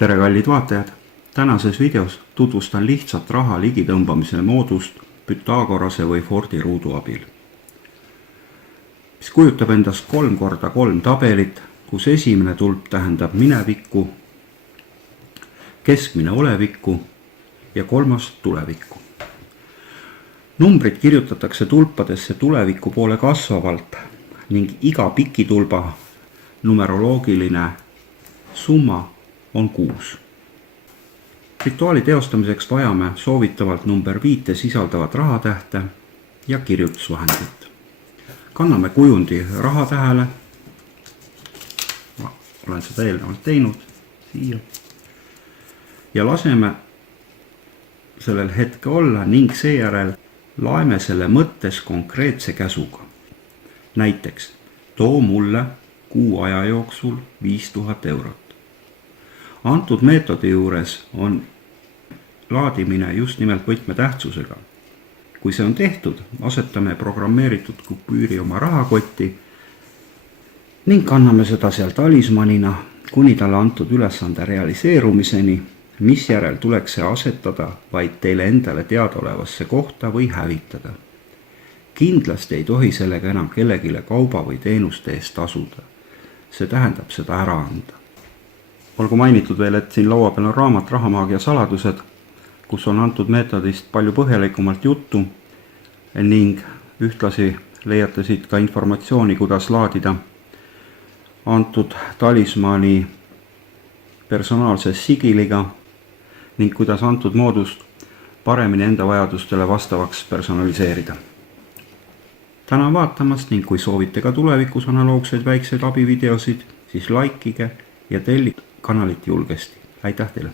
Tere kallid vaatajad! Tänases videos tutvustan lihtsat raha ligitõmbamise moodust Pythagorase või Fordi ruudu abil, mis kujutab endast 3x3 tabelit, kus esimene tulp tähendab minevikku, keskmine olevikku ja kolmas tulevikku. Numbrid kirjutatakse tulpadesse tuleviku poole kasvavalt ning iga pikitulba numeroloogiline summa on 6. Rituaali teostamiseks vajame soovitavalt number 5 sisaldavat rahatähte ja kirjutusvahendit. Kanname kujundi rahatähele, olen seda eelnevalt teinud, siia, ja laseme sellel hetke olla ning seejärel laeme selle mõttes konkreetse käsuga. Näiteks, too mulle kuu aja jooksul 5000 eurot. Antud meetodi juures on laadimine just nimelt võtmetähtsusega. Kui see on tehtud, asetame programmeeritud kupüüri oma rahakotti ning kanname seda seal talismanina kuni talle antud ülesande realiseerumiseni, mis järel tuleks see asetada vaid teile endale teadaolevasse kohta või hävitada. Kindlasti ei tohi sellega enam kellegile kauba või teenuste eest tasuda. See tähendab seda ära anda. Olgu mainitud veel, et siin laua peal on raamat Rahamaagia saladused, kus on antud meetodist palju põhjalikumalt juttu ning ühtlasi leiate siit ka informatsiooni, kuidas laadida antud talismani personaalse sigiliga ning kuidas antud moodust paremini enda vajadustele vastavaks personaliseerida. Tänan vaatamast ning kui soovite ka tulevikus analoogseid väikseid abivideosid, siis likeige ja tellige kanalit julgesti. Aitäh teile!